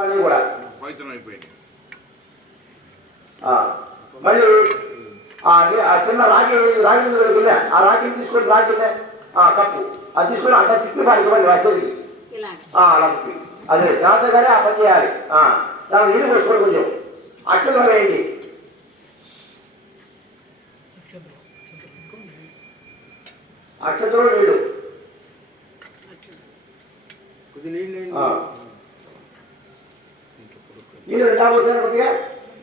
అన్నీ కూడా. పవిత్రం అయిపోయింది. మళ్ళీ ఆ చిన్న రాగి రాగి ఉంది ఆ రాగిని తీసుకొని రాగి గిన్నె, ఆ కప్పు అది తీసుకొని అంత తిప్పి వారికి ఇవ్వండి అలా తిప్పి. అదే తర్వాత గారే ఆ పని చేయాలి. ఆ, దాని నీళ్ళు పోసుకోండి కొంచెం. అక్షరం వేయండి. అక్షంతలో నీళ్ళు. కొద్ది నీళ్ళు నీళ్ళు రెండా పోసారా కొద్దిగా?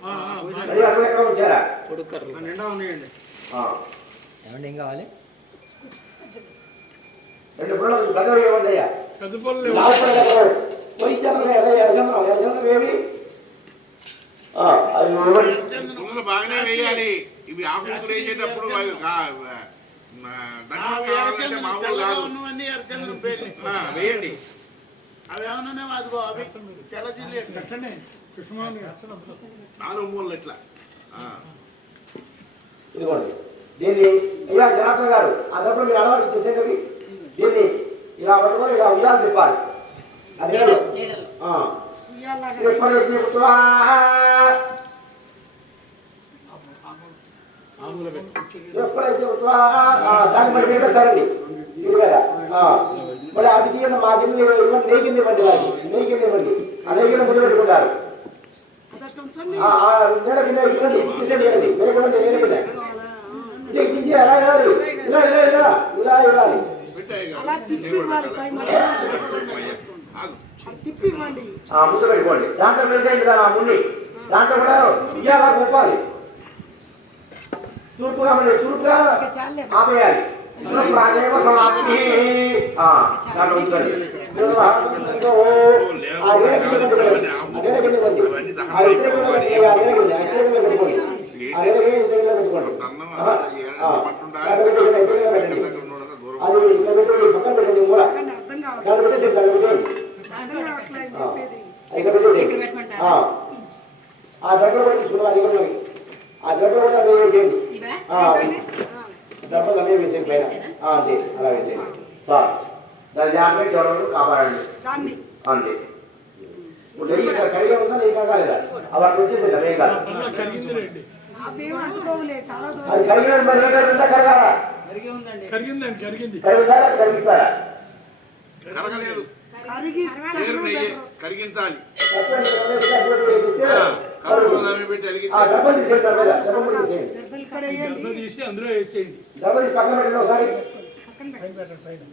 ఆ, ఆ, మరి అక్కడ ఎక్కడ ఉంచారా? నిండా ఉన్నాయండి. ఆ. ఏమండి ఏం కావాలి? రెండు పుల్లలు పెద్దవి ఇవ్వండి అయ్యా పెద్ద పళ్ళు ఏమి? బాగానే వేయాలి. ఇవి ఆకులు వేసేటప్పుడు ఎర్రచందనం పేర్లు ఆ, వేయండి. అవి ఏమన్నా తెల్ల జిల్లి కృష్ణమాని నాలుగు మూలలు ఇట్లా. ఆ. ఇదిగోండి. దీన్ని అయ్యా జనార్దన్ గారు ఆ తరపున మీరు అలవాటు ఇచ్చేసేయండి అవి. దీన్ని ఇలా పట్టుకొని ఇలా ఉయ్యాలు తిప్పాలి. అది దాన్ని మరి మీరు పెట్టారండి. మరి అవి తీయండి మా గిన్నె ఇవ్వండి నెయ్యి గిన్నె ఇవ్వండి వారికి నెయ్యి గిన్నె ఇవ్వండి. ఆ నెయ్యి గిన్నె ముందు పెట్టుకుంటారు. ఇవ్వాలి? ఇలా ఇలా ఇలా ఇలా ఇవ్వాలి. కదా. అలా తిప్పి ఇవ్వాలి. తిప్పి ఇవ్వండి ముందు పెట్టుకోండి. దాంట్లో వేసేయండి దాని ఆ ముందు. దాంట్లో కూడా ఇయ్యాలా ఊపాలి. తూర్పుగా మరి తూర్పుగా ఆపేయాలి. తూర్పు సమాప్తి ఆ, దాంట్లో దగ్గర అది ఇక్కడ పెట్టండి పక్కన పెట్టండి మూల పెట్టేసి పెట్టండి ఆ, ఇక్కడ పెట్టేసి ఆ. దగ్గర కూడా అది ఆ దగ్గర కూడా అదే వేసేయండి డబ్బులు అన్నీ వేసేయండి పైన. అంతే అలా వేసేయండి. చాలు. దాని జాగ్రత్తగా చివరి కాపాడండి. దాన్ని. అంతే. ఇప్పుడు నెయ్యి ఇక్కడ కరిగే ఉందా నెయ్యి కాగలేదా అవి వచ్చేసింది నెయ్యి కాదు అది కరిగే ఉందా నెయ్యి కరిగిందా కరగాలా? కరిగిందండి కరిగింది. కరుగుతారా కరిగిస్తారా? కరగలేదు. కరిగించాలి. దెబ్బ తీసి అందులో వేసేయండి. డబ్బలు తీసి పక్కన పెట్టండి ఒకసారి.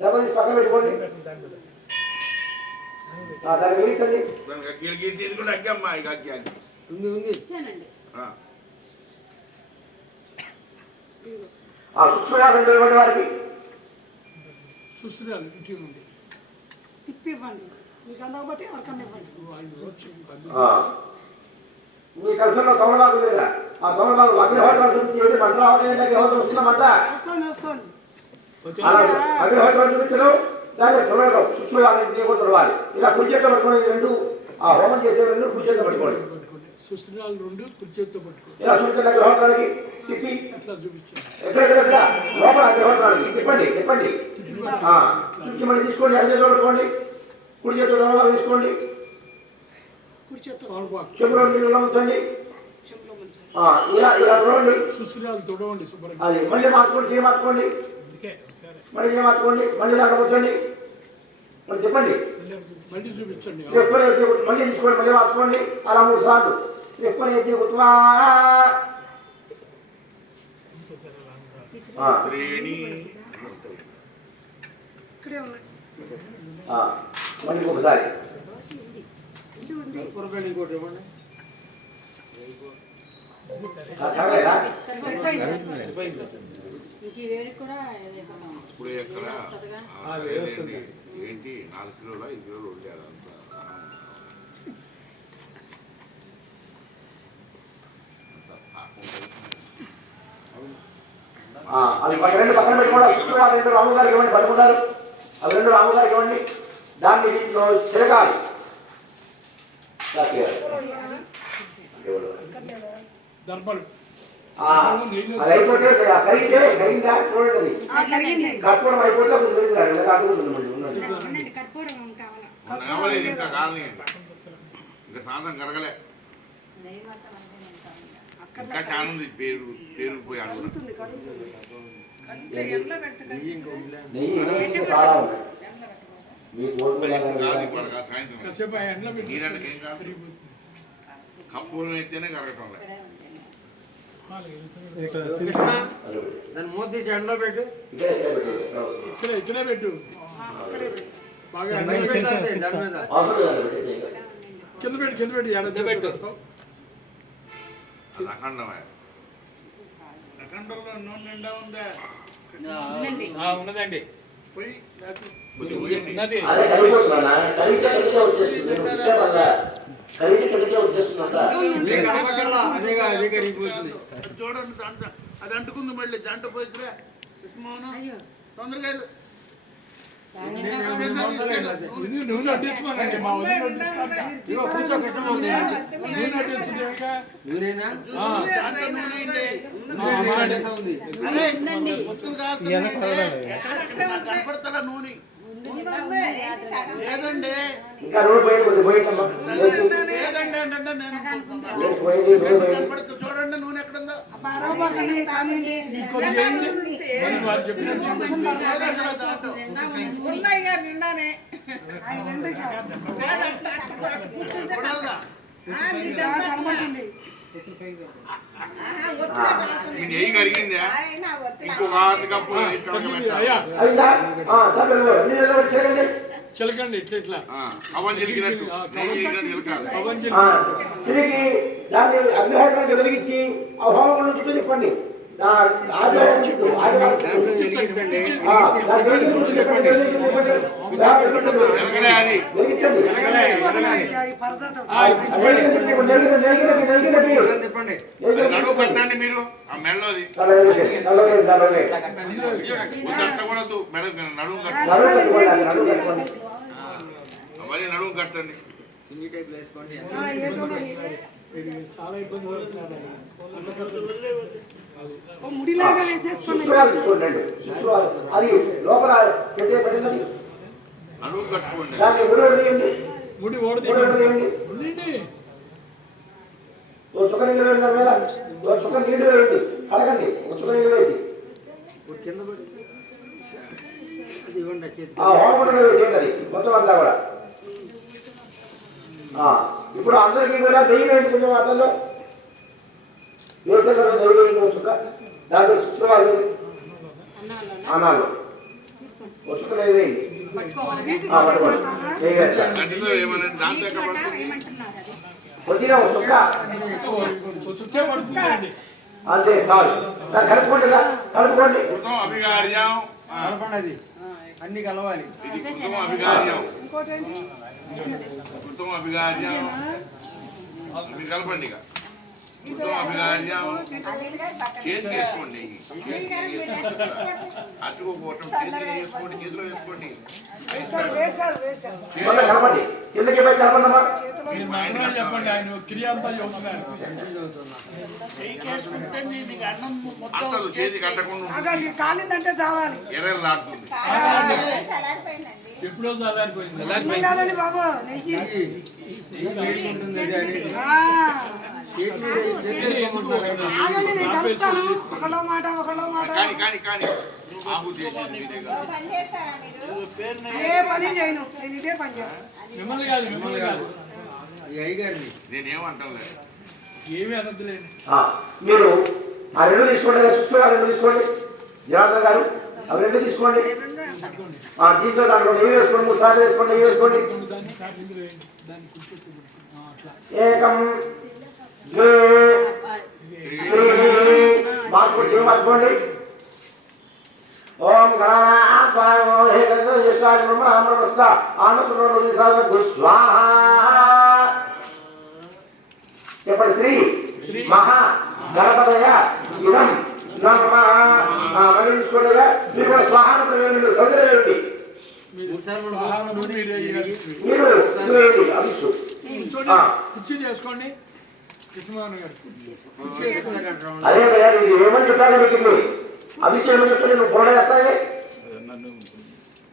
డబ్బలు తీసి పక్కన పెట్టుకోండి. దాన్ని ఇక ఉంది ఉంది. ఇచ్చానండి. ఆ. ఇవ్వండి వారికి. ఇంటి ఉంది తిప్పి ఇవ్వండి మీకు అందకపోతే ఎవరికన్నా ఇవ్వండి. మీ కలిసిలో కమలబాగు ఉంది కదా ఆ కమలబాగు అగ్నిహోత్రం చూపించి ఏది మంట రావట్లేదు అగ్నిహోత్రం వస్తుందన్నమాట వస్తుంది వస్తుంది. అలా అగ్నిహోత్రం చూపించడం దాన్ని చూడడం సూక్ష్మగా కూడా ఇలా కుడి చేత పట్టుకోండి రెండు ఆ హోమం చేసే రెండు చేత పట్టుకోండి. ఇలా చూపించండి అగ్నిహోత్రానికి. తిప్పి. అట్లా చూపించండి. ఎక్కడెక్కడ ఎక్కడ లోపల అగ్నిహోత్రానికి. తిప్పండి తిప్పండి. ఆ, చుట్టి మళ్ళీ తీసుకోండి పట్టుకోండి. కుడి దొరగా తీసుకోండి. నీళ్ళలో ఉంచండి? ఆ, ఇలా ఇలా చూడండి. సుశ్రాలు తొడవండి శుభ్రంగా. అది మళ్ళీ మార్చుకోండి చేయి మార్చుకోండి. మళ్ళీ చేయి మార్చుకోండి మళ్ళీ కూర్చోండి. మళ్ళీ చెప్పండి. మళ్ళీ చూపించండి. ఎప్పుడైతే మళ్ళీ తీసుకోండి మళ్ళీ మార్చుకోండి. అలా మూడు సార్లు. ఎప్పుడైతే గుర్తువా? ఆ, శ్రేణి ఇక్కడే ఉన్నాయి ఆ, మళ్ళీ ఒకసారి ఇది ఉంది పొరపాటు ఇంకోటి ఇవ్వండి ఆ, తగ్గలేదా? సరిపోయింది సరిపోయింది ఇంక ఈ వేడికి ఇప్పుడు ఎక్కడ. ఏంటి? నాలుగు కిలోల ఐదు కిలోలు వండారు అంత. ఆ, అది పక్క రెండు పక్కన పెట్టుకోండి. రెండు రాము గారికి ఇవ్వండి పడుకుంటారు అవి రెండు రాము గారికి ఇవ్వండి. దాన్ని దీంట్లో ఆ, అది అయిపోతే కరిగితే కరిగిందా? చూడండి. కర్పూరం అయిపోతే కాకుండా ఉండండి ఇంకా కరగలే. ఇంకా చాలా ఉంది. పేరు పేరు పోయి అడుగులు అయితేనే కరగటం దాన్ని మూత తీసి ఎండలో పెట్టు. ఇక్కడే ఇక్కడే పెట్టు కింద పెట్టి కింద పెట్టి ఎడ పెట్టు. అఖండమే. అఖండంలో నూనె నిండా ఉందా. ఉన్నదండి. పోయి అదే కలిగిపోతున్నా కలిగితే కలిగితే వచ్చేస్తుంది నేను అదే కరిగిపోతుంది. అది చూడండి దాంట్లో. అది అంటుకుంది మళ్ళీ. దాంట్లో పోయిసరే కృష్ణమోహన్ తొందరగా నూనె అడ్డించుకోనండి మా. ఇగో కూర్చో నూనె ఉంది. ఇంకా కొద్దిగా చూడండి నూనె ఎక్కడుందో. చూడాలిగా. ఇంకా కనబడుతుంది. చిలకండి. ఇట్లా ఇట్లా. తిరిగి దాన్ని అగ్నిహోత్రానికి వెలిగించి ఆ హోమం చుట్టూ తిప్పండి. కట్టండి మీరు ఆ మెడ నడుము కట్టండి. మరి నడుము చాలా ఇబ్బంది ఓ ముడిలాగా. అది లోపల పెట్టే కట్టుకోండి దాన్ని ముడి ముడి. ఓ చుక్క నీళ్ళు వేయండి దాని మీద. ఓ చుక్క నీళ్ళు వేయండి. కడగండి. ఒక చుక్క నీళ్ళు వేసి. ఆ హోమగుండంలో వేసేయండి అది. మొత్తం అంతా కూడా. ఇప్పుడు అందరికీ కూడా నెయ్యి వేయండి కొంచెం వాటిల్లో? వేయండి ఒక చుక్క దాంట్లో శుక్రవారం ఎక్కడ పడుతుంది కొద్దిగా చుక్క. అంతే చాలు. దాన్ని కలుపుకోండి కలుపుకోండి. కలపండి అన్ని కలవాలి. కలపండి వేసుకోండి. అట్టుకోపోవటం చేతిలో వేసుకోండి చేతిలో వేసుకోండి. కలపండి. కలపండమ్మా చెప్పండి ఆయన క్రియ అంతా అంటదు కాలిందంటే చావాలి. ఎర్రలాడుతుంది ఎప్పుడో చల్లారిపోయింది కాదండి బాబు? నెయ్యి. ఆగండి నేను కలుపుతాను ఒకళ్ళో మాట ఒకళ్ళో మాట ఏ పని చేయను నేను ఇదే పని చేస్తాను మీరు ఆ రెండు తీసుకోండి కదా, రెండు తీసుకోండి జనార్దన్ గారు అవి రెండు తీసుకోండి. ఆ, దీంట్లో దాంట్లో నెయ్యి వేసుకోండి మూడు సార్లు వేసుకోండి నెయ్యి వేసుకోండి. ఏకం మార్చుకోండి ఓం చెప్పండి శ్రీ మహా గణపతయ ఇదం మళ్ళీ తీసుకోండిగా మీరు కూడా స్వాహాను వేయండి మీరు వేయాలి. మీరు ఇది వేయండి అవిసు కూర్చోండి. ఆ. కుర్చీ చేసుకోండి అదే భయ్యా నీకు ఏమని చెప్పాక నీకు అభిషేకం ఏమని చెప్తే నువ్వు పొడ వేస్తావే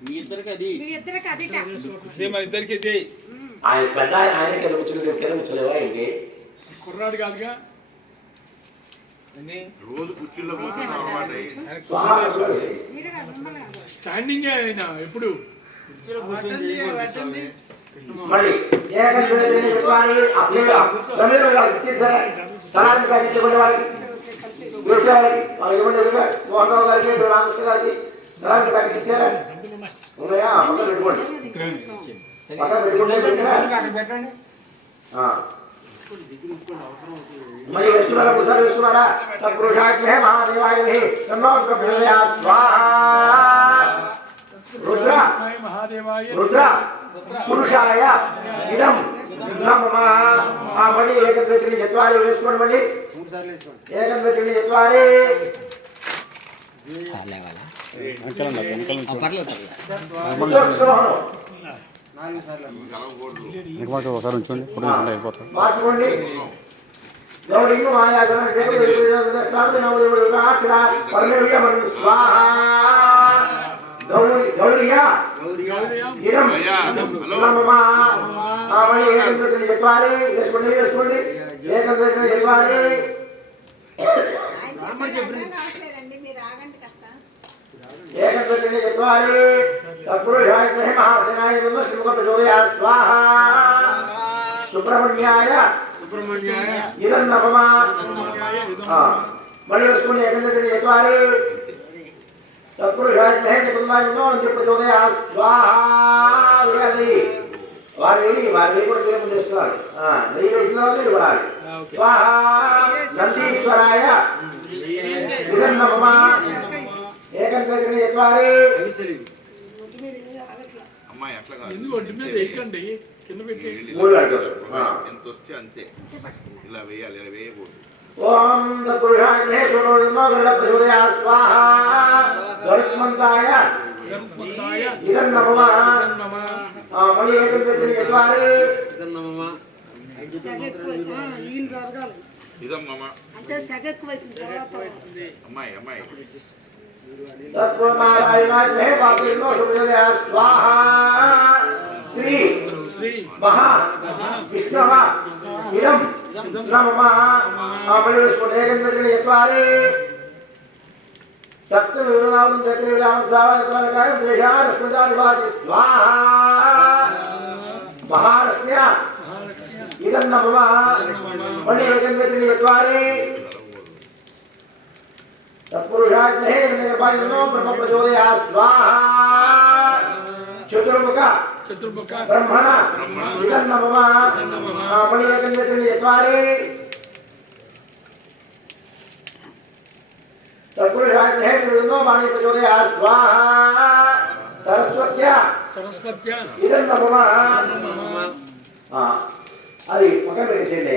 మీ ఇద్దరికి అది. మీ ఇద్దరికి అదిట. మన ఇద్దరికి ఆయన పెద్ద ఆయన ఆయన కింద కూర్చుని కింద కూర్చోలేవా ఏంటి? కుర్రాడు కాదుగా. రోజు కుర్చీలో కాదు. స్టాండింగ్ అయినా ఎప్పుడు? మళ్ళీ చత్వారి అప్లేగా సమీర వాళ్ళకి ఇచ్చేసారా తలాంటి ప్యాకెట్ ఇవ్వండి వాళ్ళకి వేసేవాళ్ళకి వాళ్ళకి ఇవ్వండి ఎదురుగా మోహన్ రావు గారికి ఇటు రామకృష్ణ గారికి తలాంటి ప్యాకెట్ ఇచ్చారా. ఉన్నాయా? పక్కన పెట్టుకోండి. పక్కన పెట్టుకోండి పెట్టినా? అక్కడ పెట్టండి ఆ. మళ్ళీ వేసుకున్నారా? ఒకసారి వేసుకున్నారా? సత్పురుషాగ్నే మహాదేవాయ తన్నో ప్రచోదయా స్వాహా. రుద్ర. మహాదేవాయ రుద్ర. పురుషాయ ఇదం నమ్మమా ఆ మళ్ళీ ఏకద్వేషిని చత్వారి వేసుకోండి మళ్ళీ మూడు సార్లు ఒకసారి ఉంచండి స్వాహ గౌరి గౌరియా. హలో. నమమా. ఆమని ఏకందతిని చెప్పాలి వేసుకోండి వేసుకోండి. ఏకందతిని చెప్పాలి ఏకందతిని చెప్పాలి తత్పురుషాయ మహాసేనాయ శ్రీముఖ ప్రచోదయా స్వాహ. సుబ్రహ్మణ్యాయ. సుబ్రహ్మణ్యాయ. ఇదం నమమా. మళ్ళీ వేసుకోండి ఏకందతిని చెప్పాలి తత్పురుషాయ మహేంద్రో ప్రచోదయా స్వాహ వేయాలి వారు వేలి వారు వేయి కూడా వేలు చేస్తున్నారు నెయ్యి వేసిన వీళ్ళు వాడాలి స్వాహ నందీశ్వరాయ చెప్పాలి ఎక్కండి కింద పెట్టి వీళ్ళు మూడు అంటారు. ఆ. ఎంత వస్తే అంతే ఇలా వేయాలి ఇలా వేయకూడదు ఓం తత్పురుషాయ మహేశ్వరో గరుడ ప్రచోదయా స్వాహ గరుత్మంతాయ గణపతాయ ఇదన్నమా నమ మళ్ళీ ఏకంకరిని చెప్పాలి ఇదన్నమ్మ సెగ ఎక్కువ ఆ, ఈయన జరగాలి ఇదమ్మమ్మ అంటే సెగ ఎక్కువైతుంది తర్వాత అమ్మాయి అమ్మాయి తత్వనారాయణాయ పాత్రినో శుభోదయా స్వాహ శ్రీ శ్రీ మహా విష్ణవ ఇదం सप्तमीनाम जगति राम सावधान लक्ष्मीदारिवादि स्वाहा महालक्ष्म्या ಇದನ್ನ ಮಮ ಮಣಿ ಏಕಂದ್ರೆ ಯದ್ವಾರೇ ತತ್ಪುರುಷಾಗ್ನೇ ನಿರ್ಭಯನೋ ಬ್ರಹ್ಮ ಪ್ರಚೋದಯ ಸ್ವಾಹ ಚತುರ್ಮುಖ చతుర్ముఖ బ్రహ్మణ మళ్ళీ ఏకందరిని చెప్పాలి తత్పురుషాగ్నే నిర్విన్నో వాణి ప్రచోదయా స్వాహ సరస్వత్య సరస్వత్య ఆ, అది పక్కన పెట్టేసేయండి.